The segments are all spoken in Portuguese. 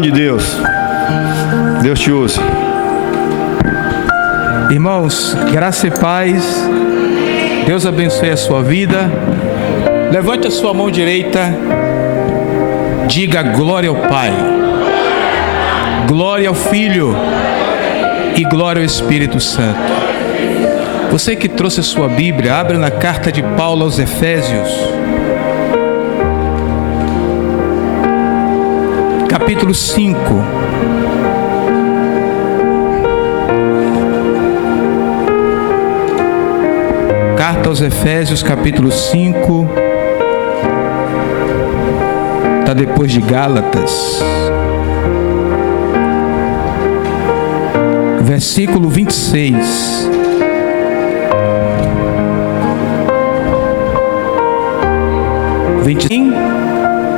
nome de Deus. Deus te use. Irmãos, graça e paz. Deus abençoe a sua vida. Levante a sua mão direita. Diga glória ao Pai, glória ao Filho e glória ao Espírito Santo. Você que trouxe a sua Bíblia, abra na carta de Paulo aos Efésios, capítulo 5. Carta aos Efésios, capítulo 5. Está depois de Gálatas. Versículo 26.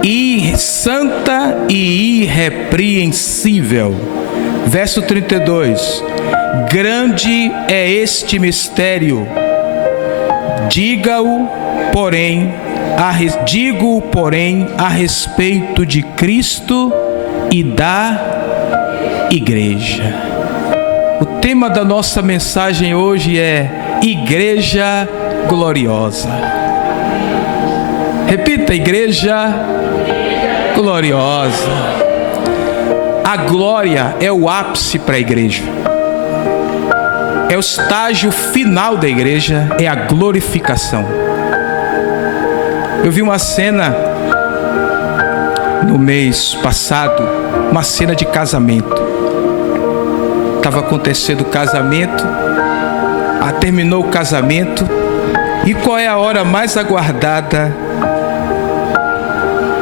E santa e irrepreensível. Verso 32. Grande é este mistério. Digo-o, porém, a respeito de Cristo e da Igreja. O tema da nossa mensagem hoje é Igreja Gloriosa. Repita: Igreja Gloriosa. A glória é o ápice para a igreja. É o estágio final da igreja, é a glorificação. Eu vi uma cena no mês passado, uma cena de casamento. Estava acontecendo o casamento, terminou o casamento, e qual é a hora mais aguardada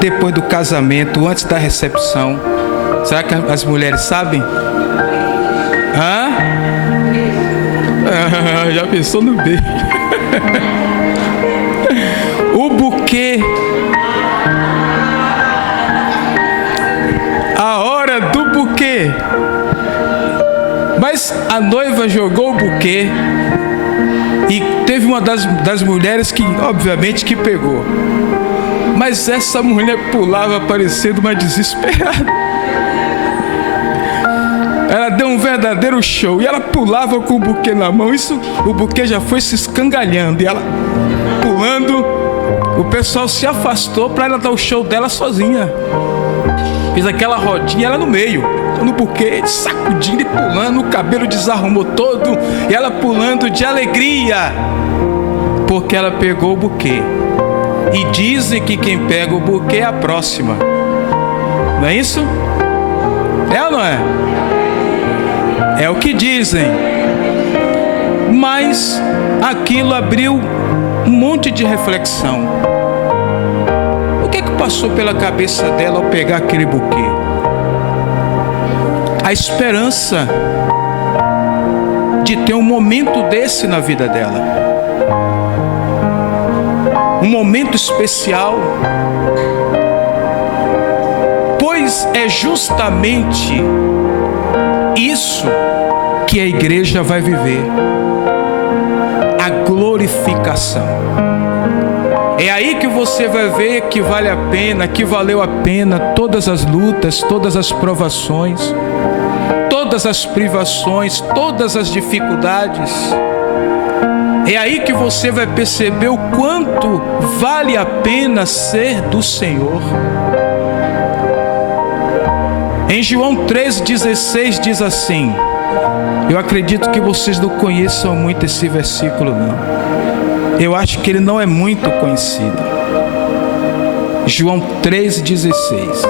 depois do casamento, antes da recepção? Será que as mulheres sabem? Já pensou no beijo? O buquê. A hora do buquê. Mas a noiva jogou o buquê e teve uma das mulheres que, obviamente, que pegou. Mas essa mulher pulava parecendo uma desesperada. Ela deu um verdadeiro show e ela pulava com o buquê na mão. O buquê já foi se escangalhando e ela pulando. O pessoal se afastou para ela dar o show dela sozinha. Fez aquela rodinha, ela no meio, no buquê, sacudindo e pulando. O cabelo desarrumou todo e ela pulando de alegria, porque ela pegou o buquê. E dizem que quem pega o buquê é a próxima. Não é isso? É ou não é? É o que dizem. Mas aquilo abriu um monte de reflexão. O que passou pela cabeça dela ao pegar aquele buquê? A esperança de ter um momento desse na vida dela. Um momento especial. Pois é justamente isso que a igreja vai viver. A glorificação. É aí que você vai ver que vale a pena, que valeu a pena todas as lutas, todas as provações, todas as privações, todas as dificuldades. É aí que você vai perceber o quanto vale a pena ser do Senhor. Em João 3,16 diz assim, eu acredito que vocês não conheçam muito esse versículo, não. Eu acho que ele não é muito conhecido. João 3,16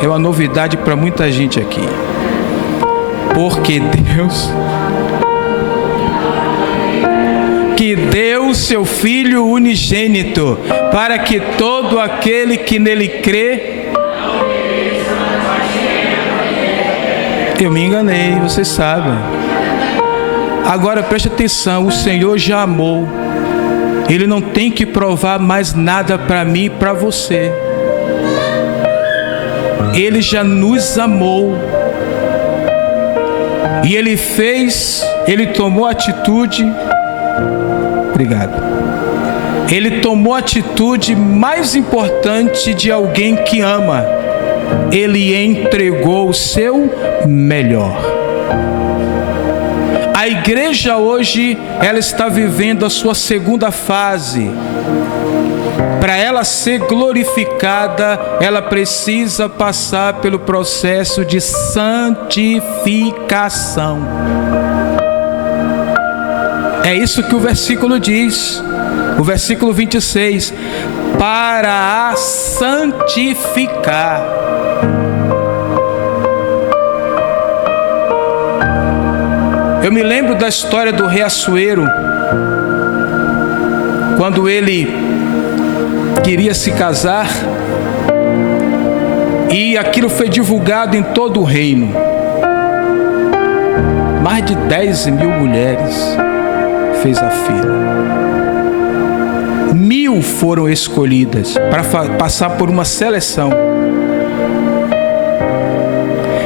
é uma novidade para muita gente aqui. Porque Deus que deu o seu Filho unigênito, para que todo aquele que nele crê... Eu me enganei, vocês sabem. Agora preste atenção, o Senhor já amou. Ele não tem que provar mais nada para mim e para você. Ele já nos amou. E ele tomou atitude. Obrigado. Ele tomou a atitude mais importante de alguém que ama. Ele entregou o seu melhor. A igreja hoje, ela está vivendo a sua segunda fase. Para ela ser glorificada, ela precisa passar pelo processo de santificação. É isso que o versículo diz, o versículo 26, para a santificar. Eu me lembro da história do rei Assuero, quando ele queria se casar, e aquilo foi divulgado em todo o reino. Mais de 10.000 mulheres fez a fila. 1.000 foram escolhidas para passar por uma seleção.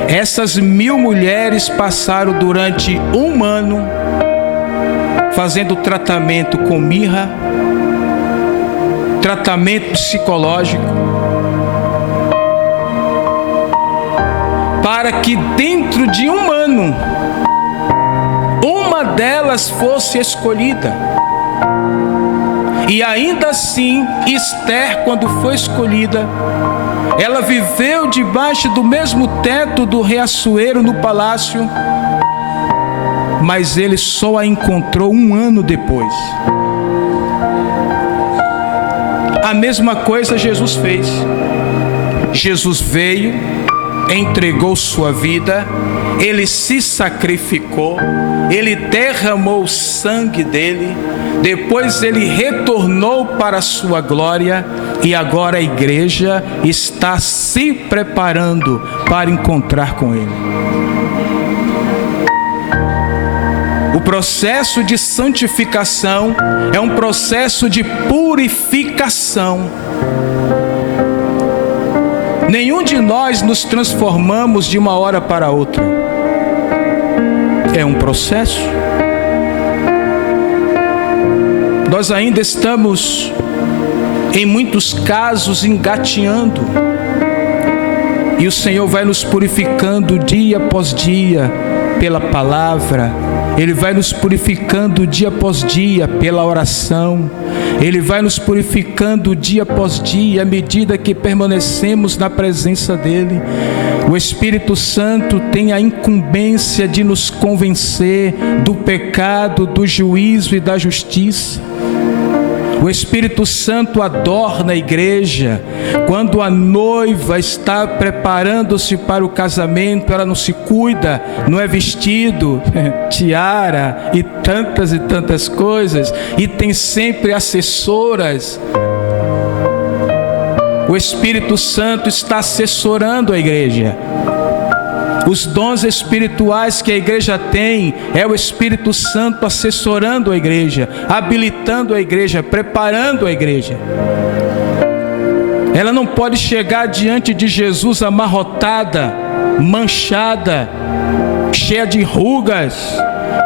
Essas 1.000 mulheres passaram durante 1 ano fazendo tratamento com mirra, tratamento psicológico, para que dentro de 1 ano uma delas fosse escolhida. E ainda assim, Esther, quando foi escolhida, ela viveu debaixo do mesmo teto do rei Assuero no palácio, mas ele só a encontrou 1 ano depois. A mesma coisa Jesus fez. Jesus veio, entregou sua vida, ele se sacrificou, ele derramou o sangue dele, depois ele retornou para a sua glória, e agora a igreja está se preparando para encontrar com ele. O processo de santificação é um processo de purificação. Nenhum de nós nos transformamos de uma hora para outra. É um processo. Nós ainda estamos, em muitos casos, engatinhando. E o Senhor vai nos purificando dia após dia pela palavra. Ele vai nos purificando dia após dia pela oração. Ele vai nos purificando dia após dia, à medida que permanecemos na presença dEle. O Espírito Santo tem a incumbência de nos convencer do pecado, do juízo e da justiça. O Espírito Santo adorna a igreja. Quando a noiva está preparando-se para o casamento, ela não se cuida, não é vestido, tiara e tantas coisas, e tem sempre assessoras. O Espírito Santo está assessorando a igreja. Os dons espirituais que a igreja tem, é o Espírito Santo assessorando a igreja, habilitando a igreja, preparando a igreja. Ela não pode chegar diante de Jesus amarrotada, manchada, cheia de rugas.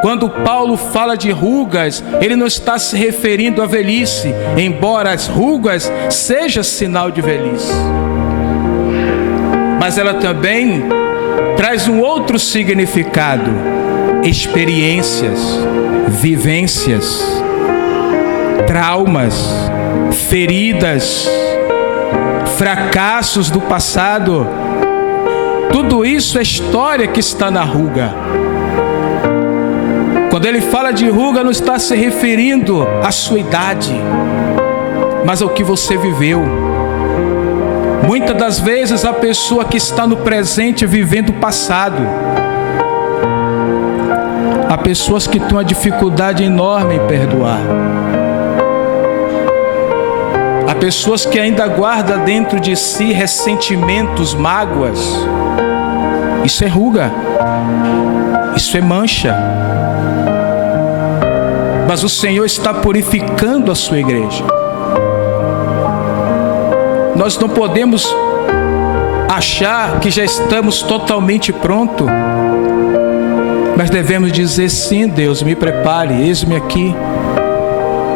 Quando Paulo fala de rugas, ele não está se referindo à velhice, embora as rugas sejam sinal de velhice. Mas ela também traz um outro significado: experiências, vivências, traumas, feridas, fracassos do passado. Tudo isso é história que está na ruga. Quando ele fala de ruga, não está se referindo à sua idade, mas ao que você viveu. Muitas das vezes a pessoa que está no presente vivendo o passado. Há pessoas que têm uma dificuldade enorme em perdoar. Há pessoas que ainda guardam dentro de si ressentimentos, mágoas. Isso é ruga. Isso é mancha. Mas o Senhor está purificando a sua igreja. Nós não podemos achar que já estamos totalmente prontos, mas devemos dizer: sim, Deus, me prepare, eis-me aqui.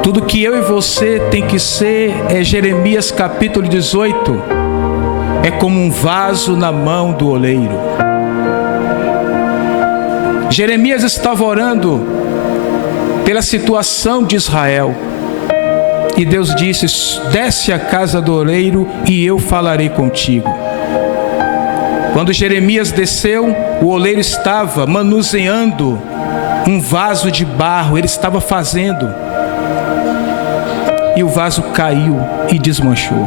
Tudo que eu e você tem que ser é Jeremias capítulo 18. é como um vaso na mão do oleiro. Jeremias estava orando pela situação de Israel. E Deus disse: desce à casa do oleiro e eu falarei contigo. Quando Jeremias desceu, o oleiro estava manuseando um vaso de barro, ele estava fazendo. E o vaso caiu e desmanchou.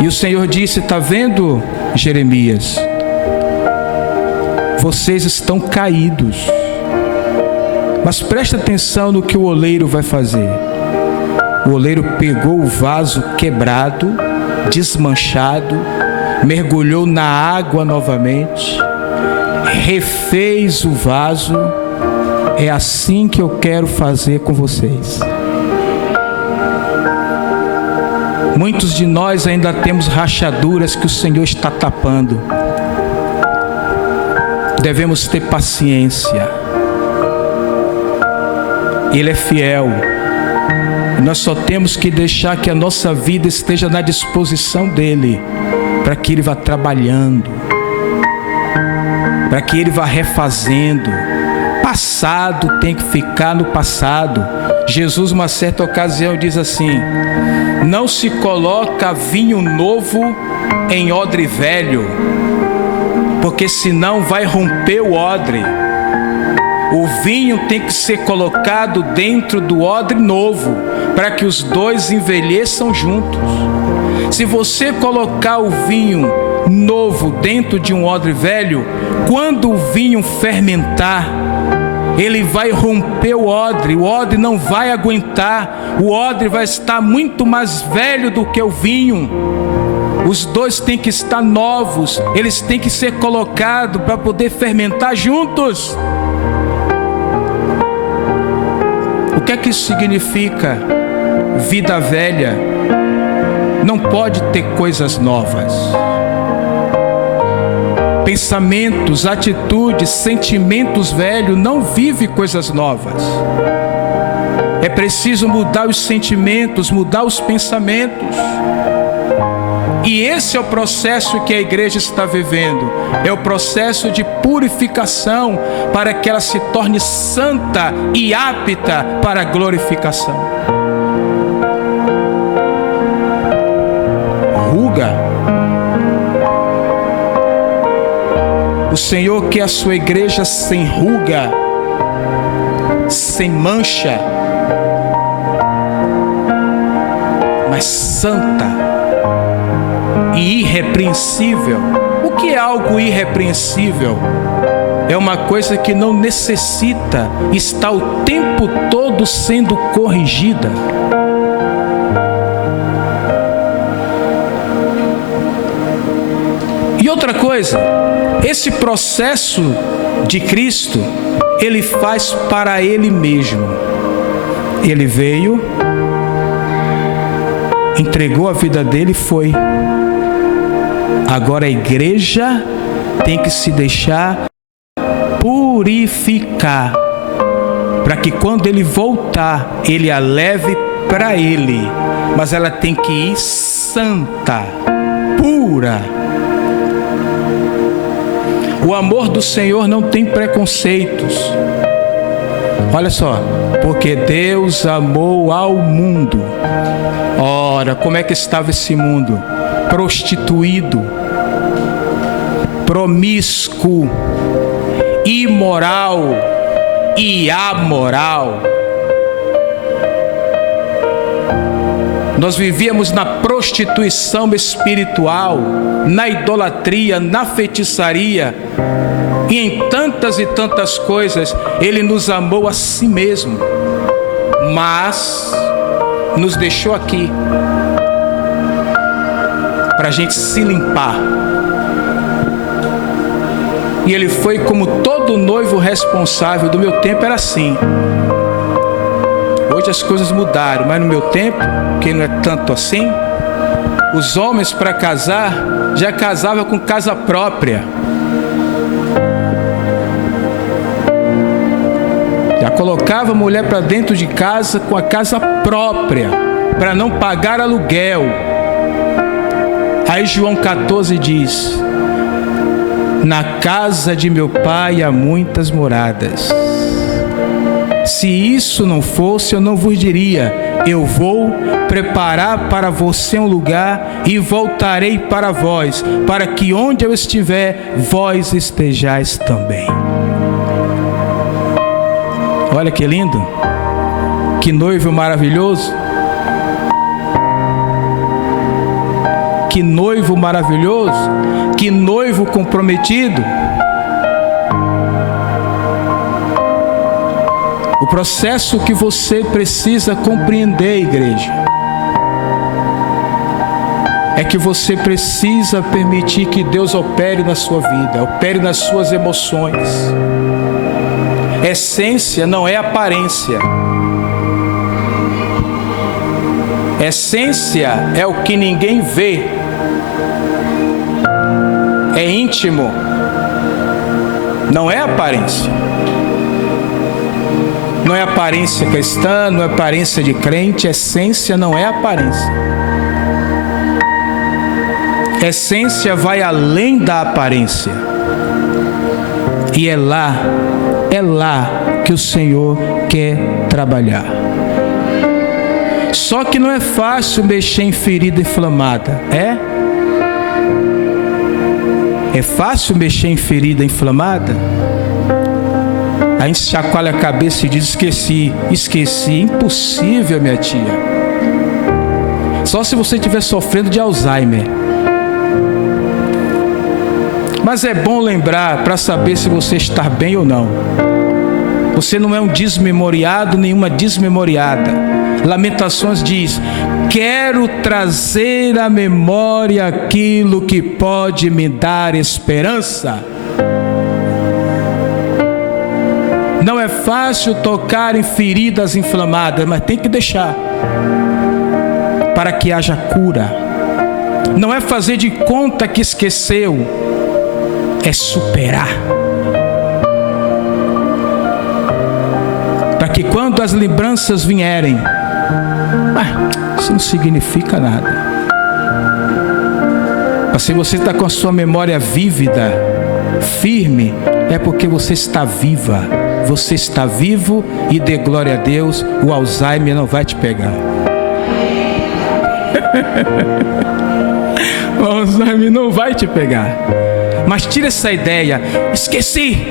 E o Senhor disse: está vendo, Jeremias? Vocês estão caídos. Mas preste atenção no que o oleiro vai fazer. O oleiro pegou o vaso quebrado, desmanchado, mergulhou na água novamente, refez o vaso. É assim que eu quero fazer com vocês. Muitos de nós ainda temos rachaduras que o Senhor está tapando. Devemos ter paciência. Ele é fiel. Nós só temos que deixar que a nossa vida esteja na disposição dEle, para que Ele vá trabalhando, para que Ele vá refazendo. Passado tem que ficar no passado. Jesus, uma certa ocasião, diz assim: não se coloca vinho novo em odre velho, porque senão vai romper o odre. O vinho tem que ser colocado dentro do odre novo, para que os dois envelheçam juntos. Se você colocar o vinho novo dentro de um odre velho, quando o vinho fermentar, ele vai romper o odre não vai aguentar, o odre vai estar muito mais velho do que o vinho. Os dois têm que estar novos, eles têm que ser colocados para poder fermentar juntos. O que é que isso significa? Vida velha não pode ter coisas novas. Pensamentos, atitudes, sentimentos velhos não vivem coisas novas. É preciso mudar os sentimentos, mudar os pensamentos. E esse é o processo que a igreja está vivendo. É o processo de purificação, para que ela se torne santa e apta para a glorificação. Ruga. O Senhor quer a sua igreja sem ruga, sem mancha, mas santa e irrepreensível. O que é algo irrepreensível? É uma coisa que não necessita estar o tempo todo sendo corrigida. E outra coisa, esse processo de Cristo, Ele faz para Ele mesmo. Ele veio, entregou a vida dele e foi. Agora a igreja tem que se deixar purificar, para que quando Ele voltar, Ele a leve para Ele. Mas ela tem que ir santa, pura. O amor do Senhor não tem preconceitos. Olha só, porque Deus amou ao mundo. Ora, como é que estava esse mundo? Prostituído, promíscuo, imoral e amoral. Nós vivíamos na prostituição espiritual, na idolatria, na feitiçaria e em tantas e tantas coisas. Ele nos amou a si mesmo, mas nos deixou aqui para a gente se limpar. E Ele foi como todo noivo responsável. Do meu tempo era assim. Hoje as coisas mudaram, mas no meu tempo, que não é tanto assim, os homens para casar já casavam com casa própria. Já colocava a mulher para dentro de casa com a casa própria, para não pagar aluguel. Aí João 14 diz: na casa de meu pai há muitas moradas. Se isso não fosse, eu não vos diria: eu vou preparar para você um lugar e voltarei para vós, para que onde eu estiver, vós estejais também. Olha que lindo, que noivo maravilhoso, que noivo maravilhoso, que noivo comprometido. O processo que você precisa compreender, igreja, é que você precisa permitir que Deus opere na sua vida, opere nas suas emoções. Essência não é aparência. Essência é o que ninguém vê. É íntimo. Não é aparência. Não é aparência cristã, não é aparência de crente. Essência não é aparência. Essência vai além da aparência. E é lá que o Senhor quer trabalhar. Só que não é fácil mexer em ferida inflamada, é? É fácil mexer em ferida inflamada? A gente chacoalha a cabeça e diz: esqueci. Impossível, minha tia. Só se você estiver sofrendo de Alzheimer. Mas é bom lembrar para saber se você está bem ou não. Você não é um desmemoriado, nenhuma desmemoriada. Lamentações diz: quero trazer à memória aquilo que pode me dar esperança. Não é fácil tocar em feridas inflamadas, mas tem que deixar para que haja cura. Não é fazer de conta que esqueceu, é superar. Para que quando as lembranças vierem, isso não significa nada. Mas se você está com a sua memória vívida, firme, é porque você está viva. Você está vivo e dê glória a Deus, o Alzheimer não vai te pegar. O Alzheimer não vai te pegar. Mas tira essa ideia: esqueci.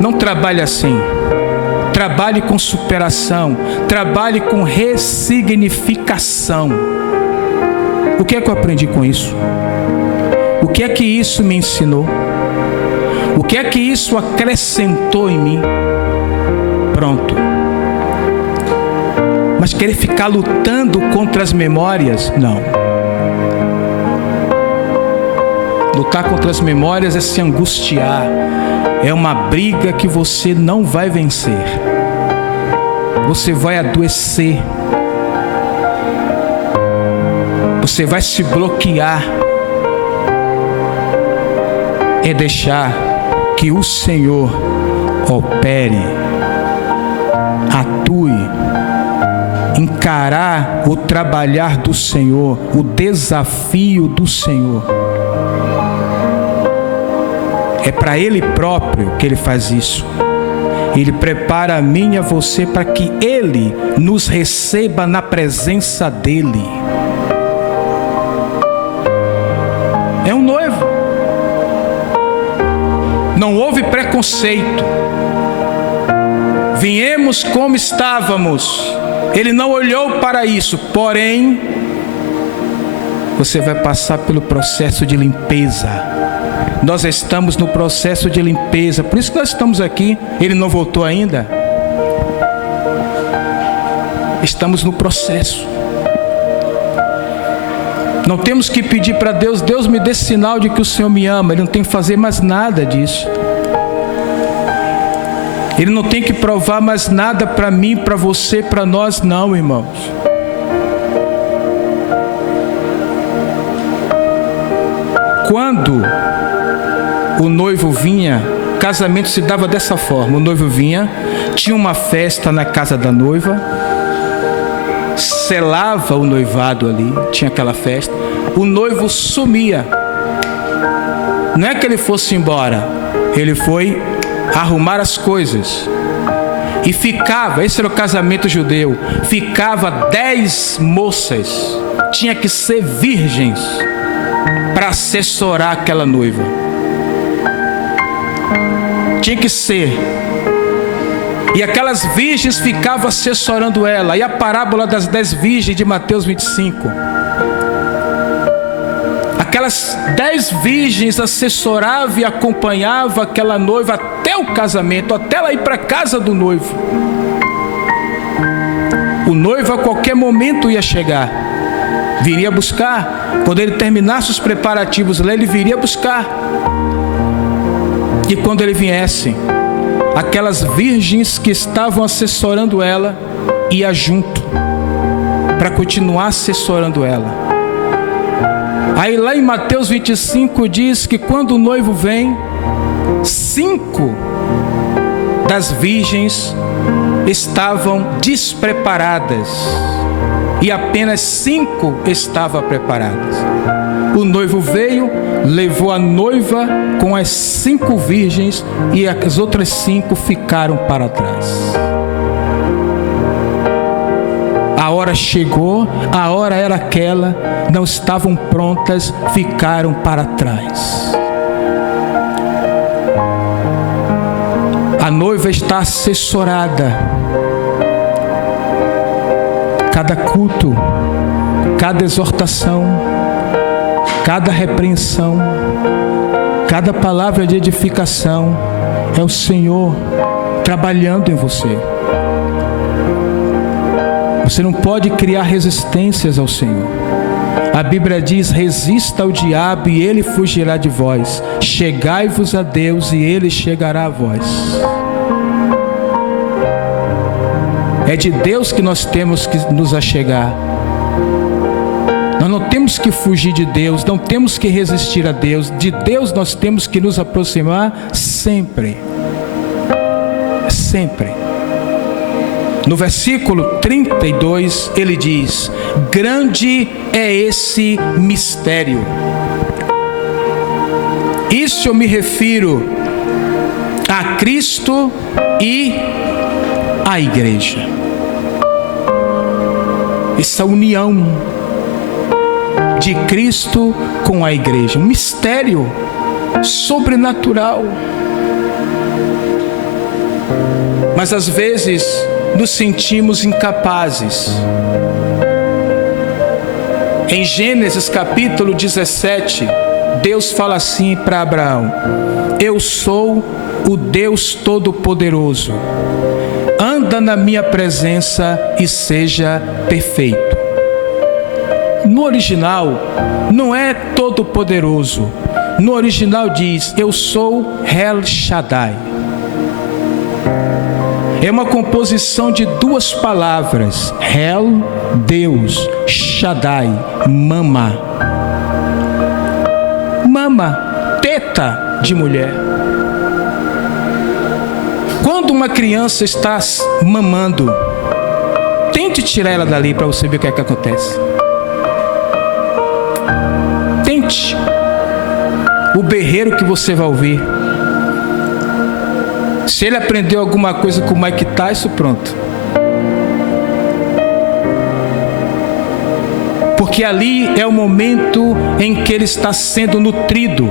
Não trabalhe assim. Trabalhe com superação. Trabalhe com ressignificação. O que é que eu aprendi com isso? O que é que isso me ensinou? O que é que isso acrescentou em mim? Pronto. Mas querer ficar lutando contra as memórias? Não. Lutar contra as memórias é se angustiar. É uma briga que você não vai vencer. Você vai adoecer. Você vai se bloquear. É deixar que o Senhor opere, atue, encarar o trabalhar do Senhor, o desafio do Senhor. É para Ele próprio que Ele faz isso. Ele prepara a mim e a você para que Ele nos receba na presença dEle. É um noivo. Não houve preconceito. Viemos como estávamos. Ele não olhou para isso. Porém, você vai passar pelo processo de limpeza. Nós estamos no processo de limpeza. Por isso que nós estamos aqui. Ele não voltou ainda. Estamos no processo. Não temos que pedir para Deus: Deus me dê sinal de que o Senhor me ama. Ele não tem que fazer mais nada disso. Ele não tem que provar mais nada para mim, para você, para nós, não, irmãos. Quando o noivo vinha, o casamento se dava dessa forma: o noivo vinha, tinha uma festa na casa da noiva, selava o noivado ali, tinha aquela festa, o noivo sumia. Não é que ele fosse embora, ele foi arrumar as coisas. E ficava, esse era o casamento judeu, ficava 10 moças, tinha que ser virgens para assessorar aquela noiva. Tinha que ser. E aquelas virgens ficavam assessorando ela. E a parábola das 10 virgens de Mateus 25. Aquelas 10 virgens assessoravam e acompanhavam aquela noiva até o casamento, até ela ir para a casa do noivo. O noivo a qualquer momento ia chegar, viria buscar. Quando ele terminasse os preparativos lá, ele viria buscar. E quando ele viesse, aquelas virgens que estavam assessorando ela, ia junto, para continuar assessorando ela. Aí lá em Mateus 25 diz que quando o noivo vem, 5 das virgens estavam despreparadas e apenas 5 estavam preparadas. O noivo veio, levou a noiva com as 5 virgens e as outras 5 ficaram para trás. A hora chegou, a hora era aquela, não estavam prontas, ficaram para trás. A noiva está assessorada. Cada culto, cada exortação, cada repreensão, cada palavra de edificação, é o Senhor trabalhando em você. Você não pode criar resistências ao Senhor. A Bíblia diz: resista ao diabo e ele fugirá de vós. Chegai-vos a Deus e ele chegará a vós. É de Deus que nós temos que nos achegar. Nós não temos que fugir de Deus, não temos que resistir a Deus. De Deus nós temos que nos aproximar sempre. Sempre. No versículo 32, ele diz: grande é esse mistério. Isso eu me refiro a Cristo e à igreja. Essa união de Cristo com a igreja, um mistério sobrenatural. Mas às vezes nos sentimos incapazes. Em Gênesis capítulo 17, Deus fala assim para Abraão: eu sou o Deus Todo-Poderoso, anda na minha presença e seja perfeito. No original, não é Todo-Poderoso. No original diz: eu sou El Shaddai. É uma composição de 2 palavras: El, Deus, Shaddai, mama. Mama, teta de mulher. Quando uma criança está mamando, tente tirar ela dali para você ver o que é que acontece. Tente. O berreiro que você vai ouvir. Se ele aprendeu alguma coisa com o Mike Tyson, pronto. Porque ali é o momento em que ele está sendo nutrido,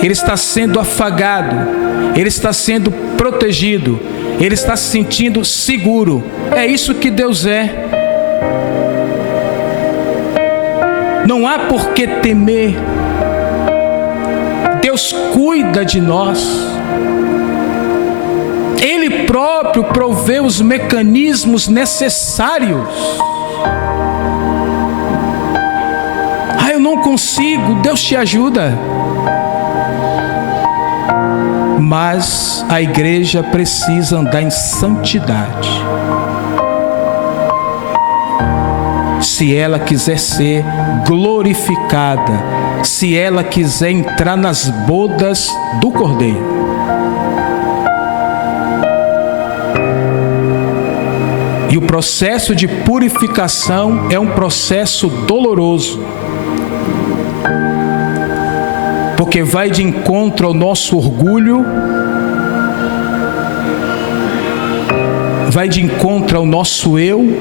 ele está sendo afagado, ele está sendo protegido, ele está se sentindo seguro. É isso que Deus é. Não há por que temer. Deus cuida de nós. Ele próprio provê os mecanismos necessários. Eu não consigo, Deus te ajuda. Mas a igreja precisa andar em santidade. Se ela quiser ser glorificada, se ela quiser entrar nas bodas do Cordeiro. E o processo de purificação é um processo doloroso, porque vai de encontro ao nosso orgulho, vai de encontro ao nosso eu.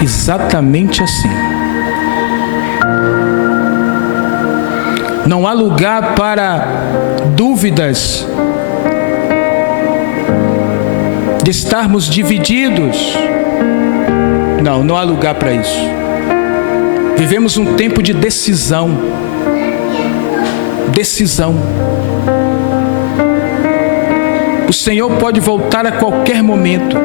Exatamente assim. Não há lugar para dúvidas de estarmos divididos. Não há lugar para isso. Vivemos um tempo de decisão. O Senhor pode voltar a qualquer momento.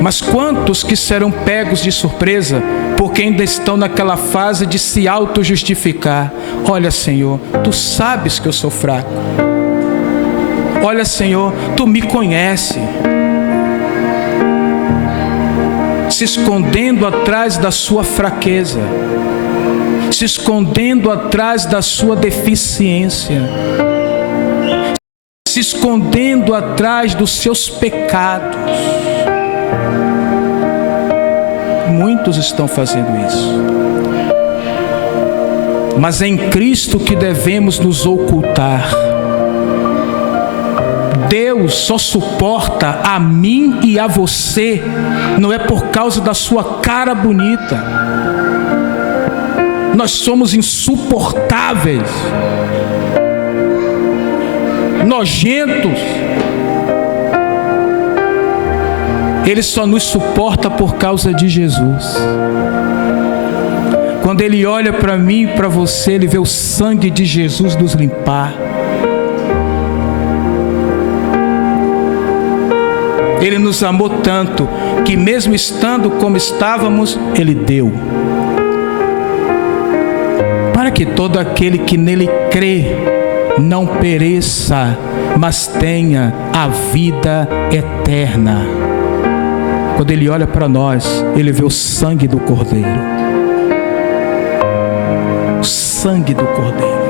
Mas quantos que serão pegos de surpresa, porque ainda estão naquela fase de se auto-justificar? Olha, Senhor, Tu sabes que eu sou fraco. Olha, Senhor, Tu me conhece. Se escondendo atrás da sua fraqueza, se escondendo atrás da sua deficiência, se escondendo atrás dos seus pecados. Muitos estão fazendo isso. Mas é em Cristo que devemos nos ocultar. Deus só suporta a mim e a você, não é por causa da sua cara bonita. Nós somos insuportáveis, nojentos. Ele só nos suporta por causa de Jesus. Quando Ele olha para mim e para você, Ele vê o sangue de Jesus nos limpar. Ele nos amou tanto que mesmo estando como estávamos, Ele deu. Para que todo aquele que nele crê não pereça, mas tenha a vida eterna. Quando Ele olha para nós, Ele vê o sangue do Cordeiro. O sangue do Cordeiro.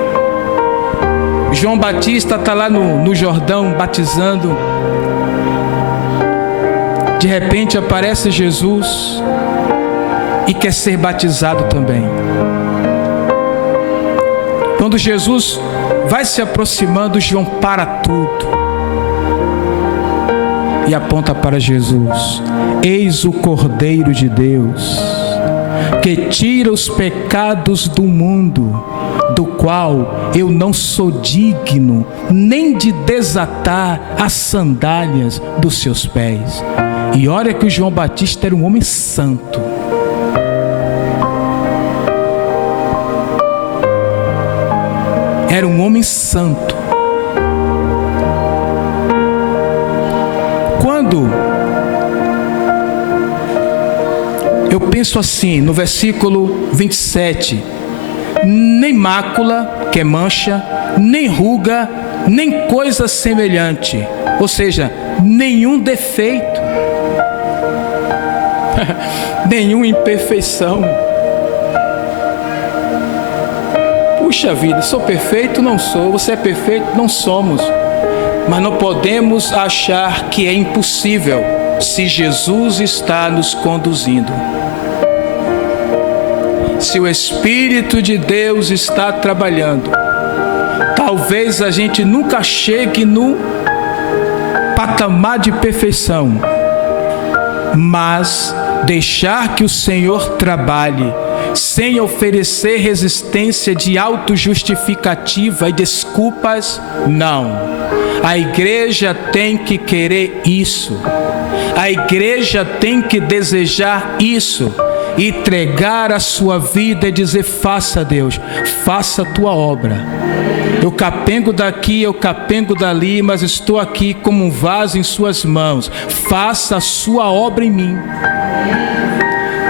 João Batista está lá no Jordão batizando. De repente aparece Jesus e quer ser batizado também. Quando Jesus vai se aproximando, João para tudo e aponta para Jesus. Eis o Cordeiro de Deus, que tira os pecados do mundo, do qual eu não sou digno nem de desatar as sandálias dos seus pés. E olha que o João Batista era um homem santo. Era um homem santo. Quando eu penso assim, no versículo 27, nem mácula, que é mancha, nem ruga, nem coisa semelhante, ou seja, nenhum defeito, nenhuma imperfeição. Puxa vida, sou perfeito? Não sou. Você é perfeito? Não somos. Mas não podemos achar que é impossível se Jesus está nos conduzindo. Se o Espírito de Deus está trabalhando, talvez a gente nunca chegue no patamar de perfeição, mas deixar que o Senhor trabalhe, sem oferecer resistência de autojustificativa e desculpas, não. A igreja tem que querer isso. A igreja tem que desejar isso. Entregar a sua vida e dizer: faça, Deus, faça a tua obra. Eu capengo daqui, eu capengo dali, mas estou aqui como um vaso em suas mãos. Faça a sua obra em mim.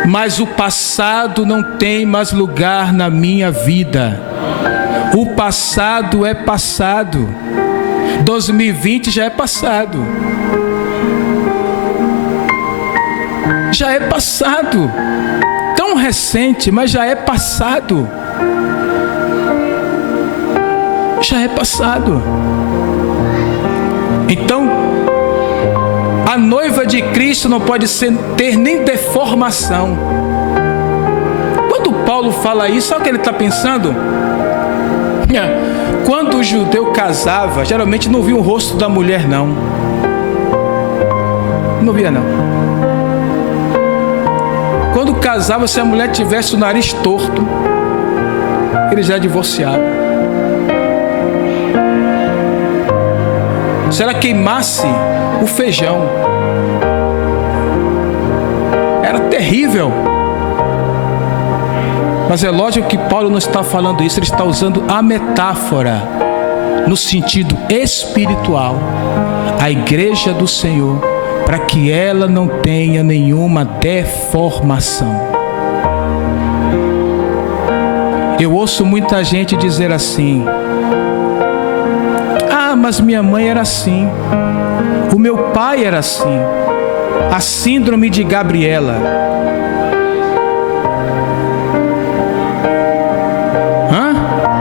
Mas o passado não tem mais lugar na minha vida. O passado é passado. 2020 já é passado. Já é passado. Tão recente, mas já é passado. Já é passado. Então, a noiva de Cristo não pode ter nem deformação. Quando Paulo fala isso, sabe o que ele está pensando? Quando o judeu casava, geralmente não via o rosto da mulher, não. Não via, não. Quando casava, se a mulher tivesse o nariz torto, ele já divorciava. Se ela queimasse o feijão, era terrível. Mas é lógico que Paulo não está falando isso, ele está usando a metáfora no sentido espiritual, a igreja do Senhor, para que ela não tenha nenhuma deformação. Eu ouço muita gente dizer assim: ah, mas minha mãe era assim, o meu pai era assim, a síndrome de Gabriela.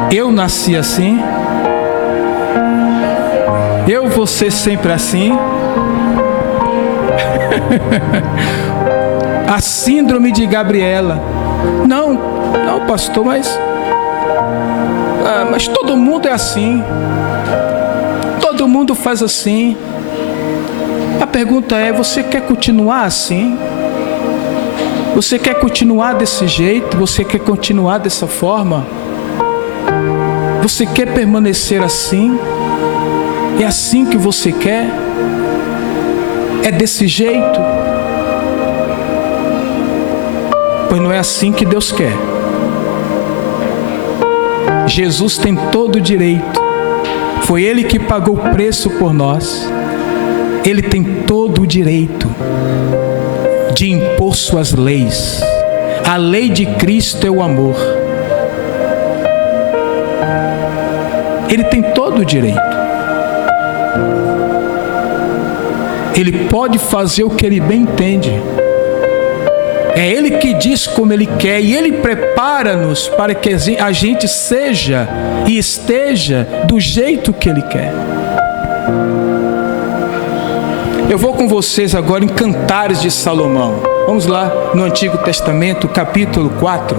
Eu nasci assim? Eu vou ser sempre assim? A síndrome de Gabriela. Não, pastor, mas todo mundo é assim. Todo mundo faz assim. A pergunta é: você quer continuar assim? Você quer continuar desse jeito? Você quer continuar dessa forma? Você quer permanecer assim? É assim que você quer? É desse jeito? Pois não é assim que Deus quer. Jesus tem todo o direito. Foi Ele que pagou o preço por nós. Ele tem todo o direito de impor suas leis. A lei de Cristo é o amor. Ele tem todo o direito. Ele pode fazer o que Ele bem entende. É Ele que diz como Ele quer, e Ele prepara-nos para que a gente seja e esteja do jeito que Ele quer. Eu vou com vocês agora em Cantares de Salomão. Vamos lá no Antigo Testamento, capítulo 4.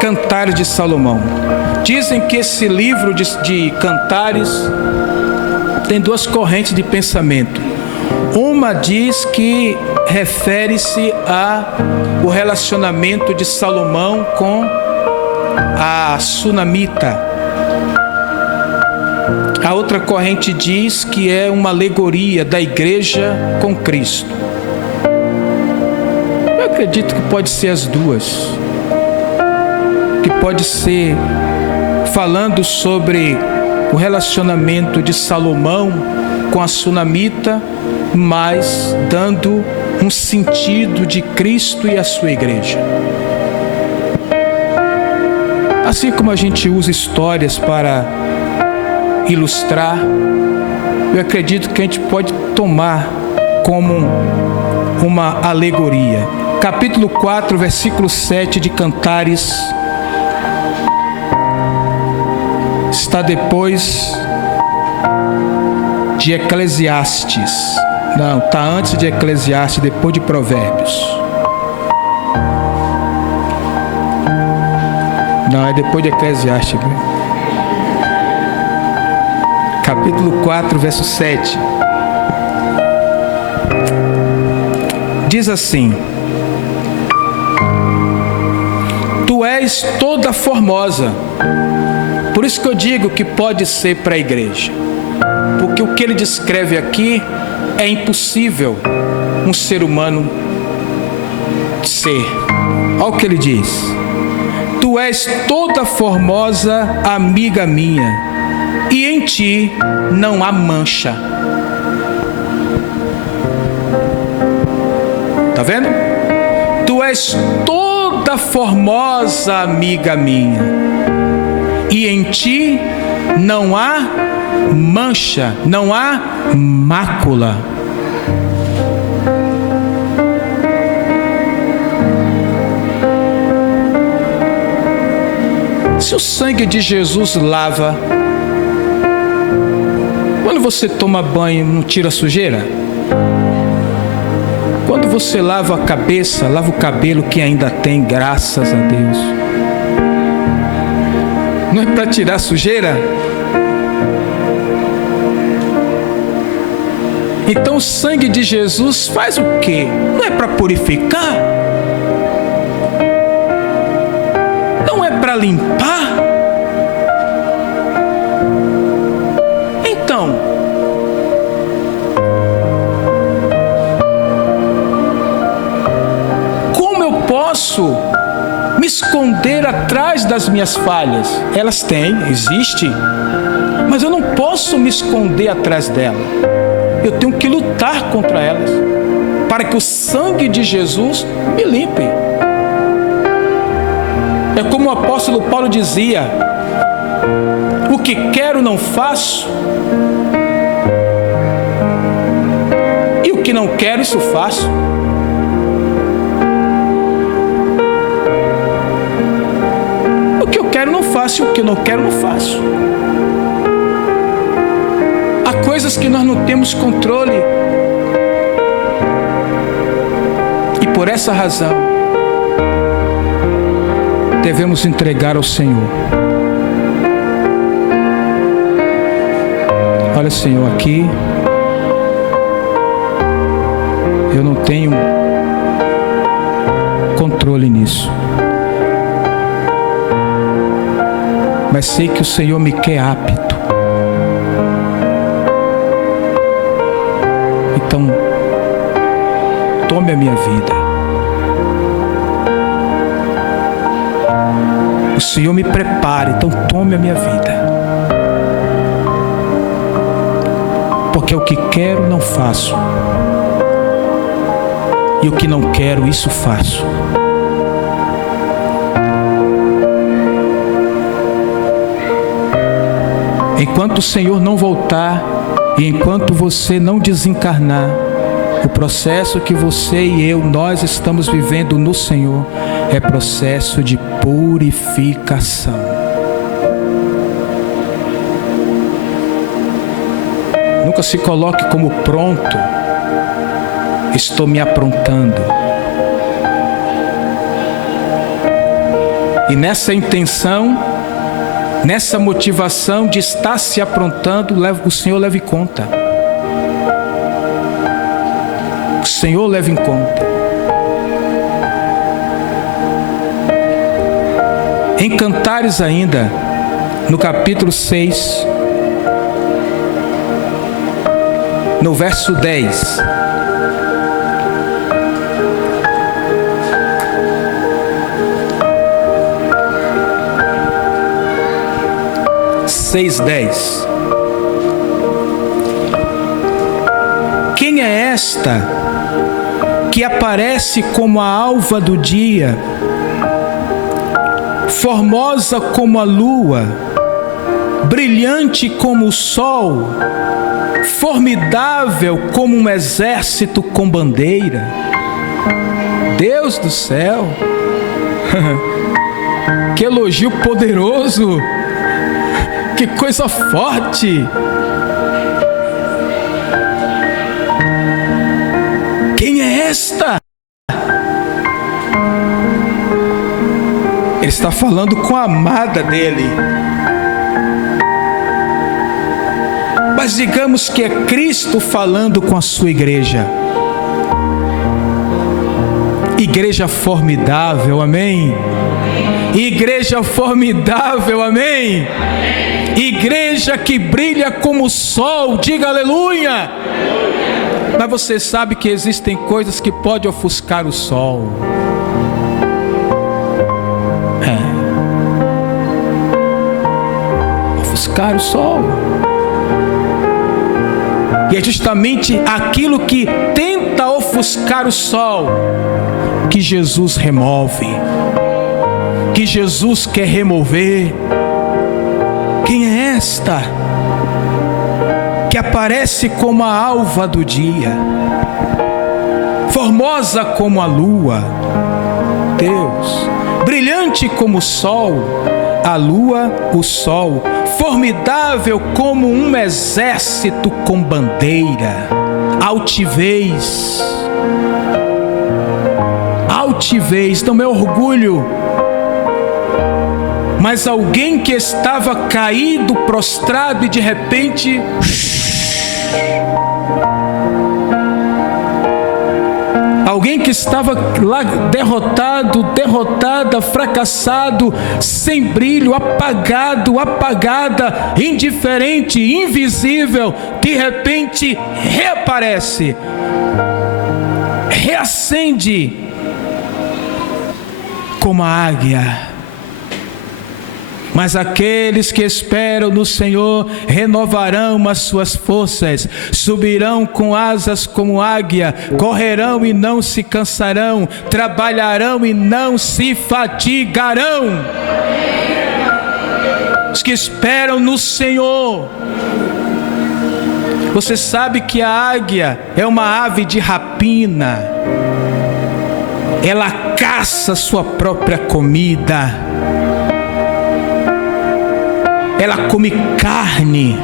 Cantares de Salomão. Dizem que esse livro de Cantares tem duas correntes de pensamento. Uma diz que refere-se ao relacionamento de Salomão com a Sunamita. A outra corrente diz que é uma alegoria da igreja com Cristo. Eu acredito que pode ser as duas. Que pode ser falando sobre o relacionamento de Salomão com a Sunamita, mas dando um sentido de Cristo e a sua igreja. Assim como a gente usa histórias para ilustrar, eu acredito que a gente pode tomar como uma alegoria. Capítulo 4, versículo 7 de Cantares, está depois de Eclesiastes. Não, está antes de Eclesiastes, depois de Provérbios. Não, é depois de Eclesiastes. Capítulo 4, verso 7. Diz assim: Tu és toda formosa. Por isso que eu digo que pode ser para a igreja. Porque o que ele descreve aqui é impossível um ser humano ser. Olha o que ele diz: Tu és toda formosa, amiga minha, e em ti não há mancha. Tá vendo? Tu és toda formosa, amiga minha, e em ti não há mancha, não há mácula. Se o sangue de Jesus lava, Quando você toma banho, não tira a sujeira? Quando você lava a cabeça, lava o cabelo que ainda tem, graças a Deus. Não é para tirar a sujeira? Então o sangue de Jesus faz o quê? Não é para purificar? Não é para limpar? Então, como eu posso me esconder atrás das minhas falhas? Elas têm, existe, mas eu não posso me esconder atrás dela. Eu tenho que lutar contra elas, para que o sangue de Jesus me limpe. É como o apóstolo Paulo dizia: o que quero não faço, e o que não quero, isso faço. O que eu quero não faço, e o que eu não quero não faço. Há coisas que nós não temos controle, e por essa razão devemos entregar ao Senhor. Olha, Senhor, aqui eu não tenho controle nisso, mas sei que o Senhor me quer apto. Então, tome a minha vida. O Senhor me prepara, então tome a minha vida. Porque o que quero, não faço. E o que não quero, isso faço. Enquanto o Senhor não voltar, e enquanto você não desencarnar, o processo que você e eu, nós estamos vivendo no Senhor, é processo de purificação. Nunca se coloque como pronto. Estou me aprontando. E nessa intenção, nessa motivação de estar se aprontando, o Senhor leva em conta. O Senhor leva em conta. Em Cantares ainda, no capítulo 6, no verso 10. Quem é esta que aparece como a alva do dia, formosa como a lua, brilhante como o sol, formidável como um exército com bandeira? Deus do céu! Que elogio poderoso! Que coisa forte! Quem é esta? Ele está falando com a amada dele. Mas digamos que é Cristo falando com a sua igreja. Igreja formidável, amém? Igreja formidável, amém? Igreja que brilha como o sol, diga aleluia. Mas você sabe que existem coisas que podem ofuscar o sol. Ofuscar o sol. E é justamente aquilo que tenta ofuscar o sol que Jesus remove, que Jesus quer remover. Quem é esta que aparece como a alva do dia, formosa como a lua? Deus, brilhante como o sol, a lua, o sol, formidável como um exército com bandeira, altivez, não é orgulho, mas alguém que estava caído, prostrado e de repente alguém que estava lá derrotada, fracassado, sem brilho, apagada, indiferente, invisível, de repente reaparece, reacende como a águia. Mas aqueles que esperam no Senhor renovarão as suas forças, subirão com asas como águia, correrão e não se cansarão, trabalharão e não se fatigarão. Os que esperam no Senhor. Você sabe que a águia é uma ave de rapina. Ela caça sua própria comida. Ela come carne.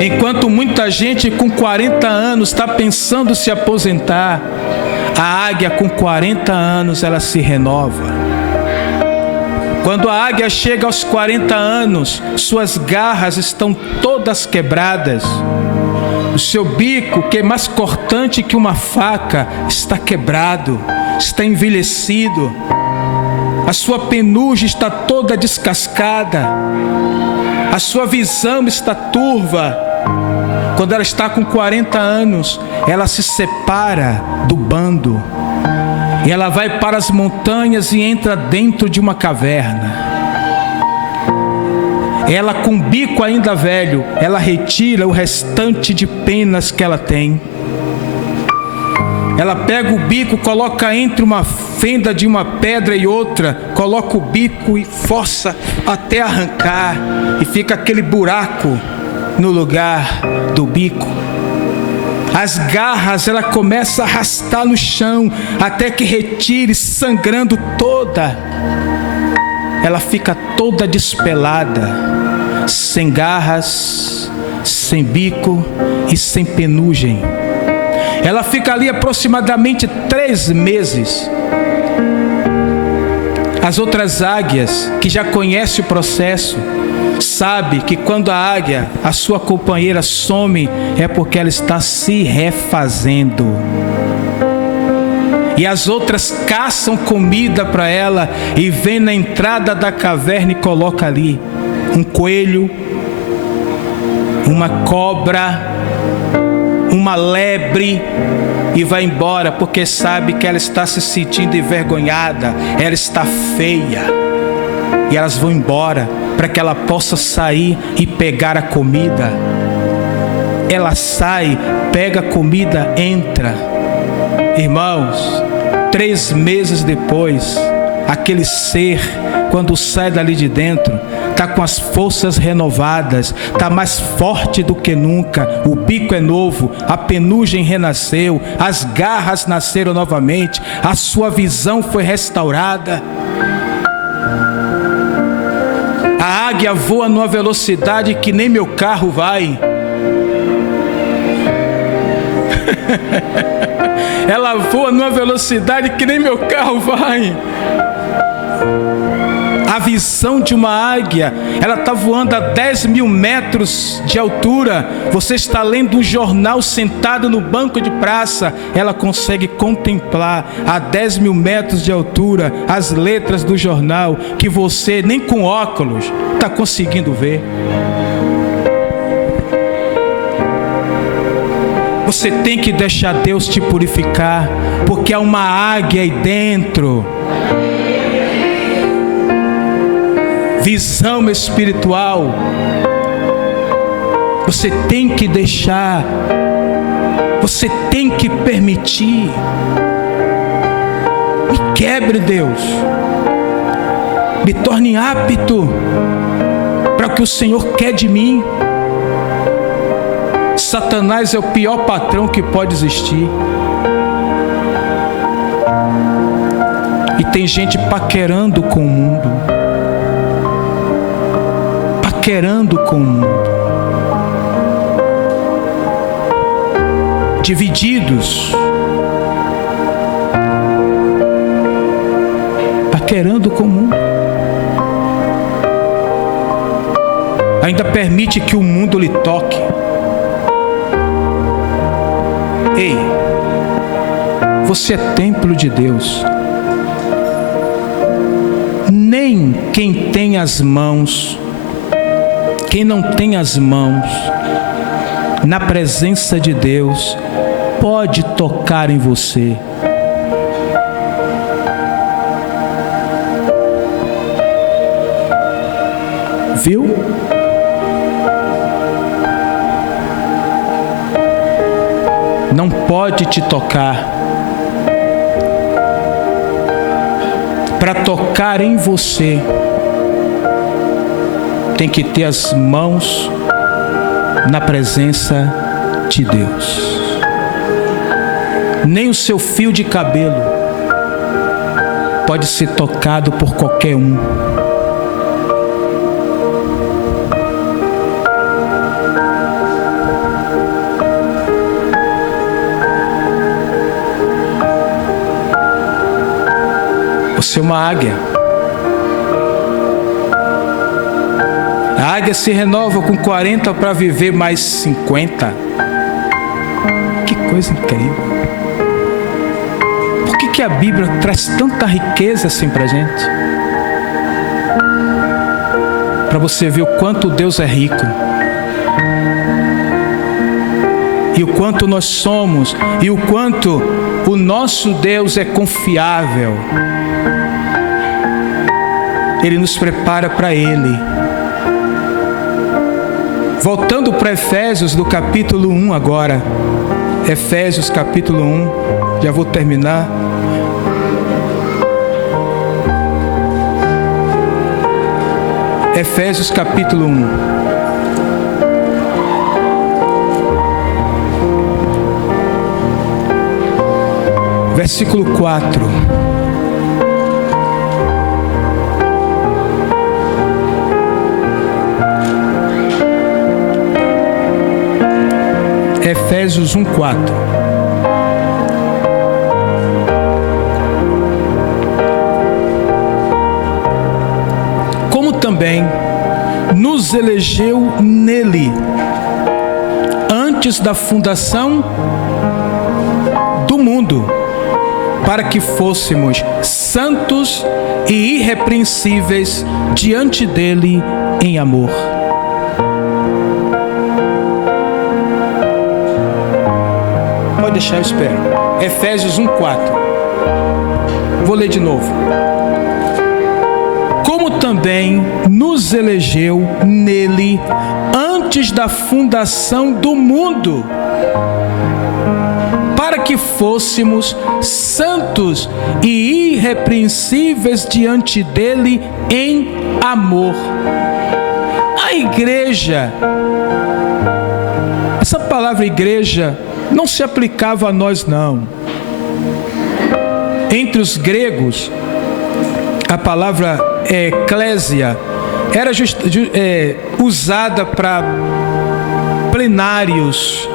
Enquanto muita gente com 40 anos está pensando se aposentar, a águia com 40 anos ela se renova. Quando a águia chega aos 40 anos, suas garras estão todas quebradas. O seu bico, que é mais cortante que uma faca, está quebrado, está envelhecido. A sua penugem está toda descascada. A sua visão está turva. Quando ela está com 40 anos, ela se separa do bando. E ela vai para as montanhas e entra dentro de uma caverna. Ela, com o bico ainda velho, ela retira o restante de penas que ela tem. Ela pega o bico, coloca entre uma fenda de uma pedra e outra, coloca o bico e força até arrancar, e fica aquele buraco no lugar do bico. As garras ela começa a arrastar no chão, até que retire, sangrando toda. Ela fica toda despelada, sem garras, sem bico e sem penugem. Ela fica ali aproximadamente 3 meses. As outras águias, que já conhecem o processo, sabem que quando a águia, a sua companheira, some, é porque ela está se refazendo. E as outras caçam comida para ela e vem na entrada da caverna e coloca ali um coelho, uma cobra, uma lebre, e vai embora, porque sabe que ela está se sentindo envergonhada, ela está feia, e elas vão embora para que ela possa sair e pegar a comida. Ela sai, pega a comida, entra. Irmãos, 3 meses depois, aquele ser, quando sai dali de dentro, está com as forças renovadas, está mais forte do que nunca. O bico é novo, a penugem renasceu, as garras nasceram novamente, a sua visão foi restaurada. A águia voa numa velocidade que nem meu carro vai. Ela voa numa velocidade que nem meu carro vai. A visão de uma águia, ela está voando a 10.000 metros de altura. Você está lendo um jornal sentado no banco de praça, ela consegue contemplar a 10.000 metros de altura as letras do jornal que você nem com óculos está conseguindo ver. Você tem que deixar Deus te purificar, porque há uma águia aí dentro. Visão espiritual. Você tem que deixar. Você tem que permitir. Me quebre, Deus. Me torne apto para o que o Senhor quer de mim. Satanás é o pior patrão que pode existir. tem gente paquerando com o mundo. Paquerando com o mundo. Divididos. Paquerando com o mundo. Ainda permite que o mundo lhe toque. Ei, você é templo de Deus. Nem quem tem as mãos, quem não tem as mãos na presença de Deus, pode tocar em você. Viu? Não pode te tocar. Para tocar em você, tem que ter as mãos na presença de Deus. Nem o seu fio de cabelo pode ser tocado por qualquer um. Você é uma águia. A águia se renova com 40 para viver mais 50. Que coisa incrível. Por que a Bíblia traz tanta riqueza assim para a gente? Para você ver o quanto Deus é rico. E o quanto nós somos. E o quanto o nosso Deus é confiável. Ele nos prepara para Ele. Voltando para Efésios, do capítulo 1 agora. Efésios capítulo 1. Já vou terminar. Efésios capítulo 1. Versículo 4. Efésios 1:4. Como também nos elegeu nele, antes da fundação do mundo, para que fôssemos santos e irrepreensíveis diante dele em amor. Pode deixar, eu espero. Efésios 1:4. Vou ler de novo. Como também nos elegeu nele antes da fundação do mundo, para que fôssemos santos e irrepreensíveis diante dele em amor. A igreja, essa palavra igreja não se aplicava a nós, não. Entre os gregos, a palavra eclésia era usada para plenários,